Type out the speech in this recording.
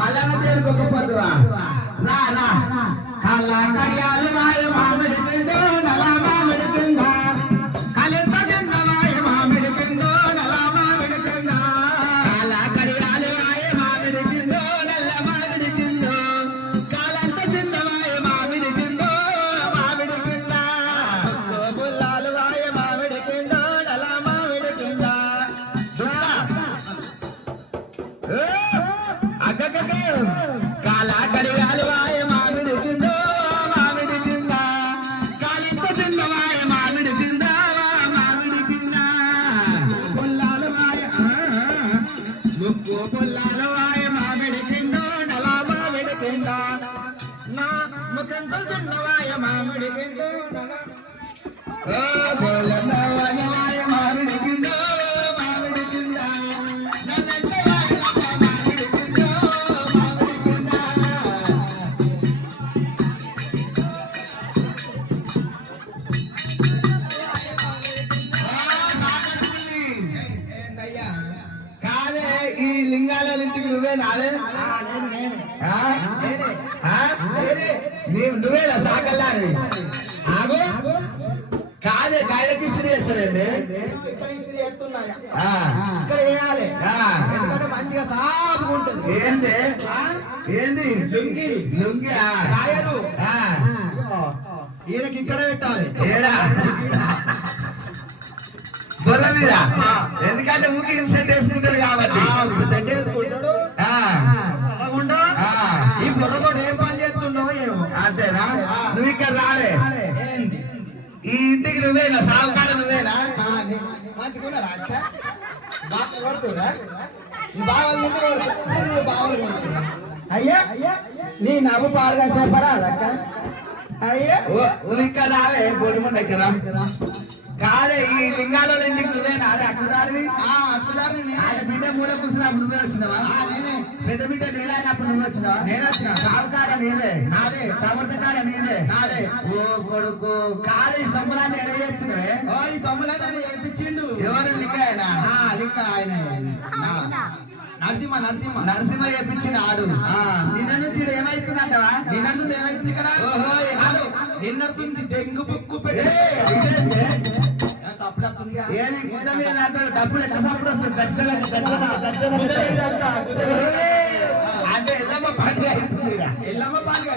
మల్లన్న దేవునికి ఒక పొద్దువా రా రా కళ్ళ కడియాలు మాయ మామిడి పిందో నల మామిడి పింద కలింత జెండమాయ మామిడి పిందో నల మామిడి పింద కళ్ళ కడియాలు మాయ మామిడి పిందో నల్ల మామిడి పిందో కాలంత చిన్నమాయ మామిడి పిందో మామిడి పింద బుల్లాలు మాయ మామిడి పిందో నల మామిడి పింద కాలా కడియాలు వాయ మామిడి తిందో మామిడి తిందా కాలింత చిన్నవాయ మామిడి తిందా మామిడి తిందా పుల్లాలు వాయ ముక్కు పుల్లాల వాయ మామిడి తిందో నలా మామిడి తిందా నా ముఖంతో చిన్నవాయ మామిడి తిందో వాయ మామిడి తిందో మామిడి తిందా ఈ లింగాల ఇంటికి నువ్వే నావే నువ్వేనా సాకల్లాని ఆగు కాదే గాయలకి ఇస్త్రీ చేస్తానండి ఇక్కడ వేయాలి ఎందుకంటే మంచిగా సాపుగా ఉంటుంది ఏంది ఏంది లుంగి లుంగి రాయరు ఈయనకి ఇక్కడ పెట్టాలి ఏడా బొర్ర మీద ఎందుకంటే ఊకి సెట్ వేసుకుంటాడు కాబట్టి సెట్ వేసుకుంటాడు ఈ బొర్రతో ఏం పని చేస్తున్నావు ఏమో అంతేనా నువ్వు ఇక్కడ రాలే ఈ ఇంటికి నువ్వేనా సాగుకాలం నువ్వేనా మంచిగా కొడుతురా అయ్యా నీ నవ్వు పాడుగా చెప్పరా అదక్క అయ్యా నువ్వు ఇక్కడ రాలే గొడుము దగ్గర కాదే ఈ లింగాల ఇంటికి నువ్వేనా అదే అక్కుదారివి ఆయన బిడ్డ మూల కూర్చున్నప్పుడు నువ్వే వచ్చినావా పెద్ద బిడ్డ నీళ్ళైనప్పుడు నువ్వు వచ్చినావా నేను వచ్చిన సావుకార నీదే నాదే సమర్థకార నీదే నాదే ఓ కొడుకు కాదే ఈ సొమ్ములాన్ని ఎడగచ్చినవే ఓ ఈ సొమ్ములాన్ని ఏపించిండు ఎవరు లింగ ఆయన లింగ ఆయన నరసింహ చెప్పించిన ఆడు నిన్న నుంచి ఏమైతుందంటవా నిన్నడుతుంది ఏమైతుంది ఇక్కడ ఓహో నిన్నడుతుంది దెంగు బుక్కు ఏది గుడ్డ మీద డబ్బులు ఎట్లా సప్పుడు వస్తుంది అంటే ఎల్లమ్మ పండుగ ఎల్లమ్మ పండుగ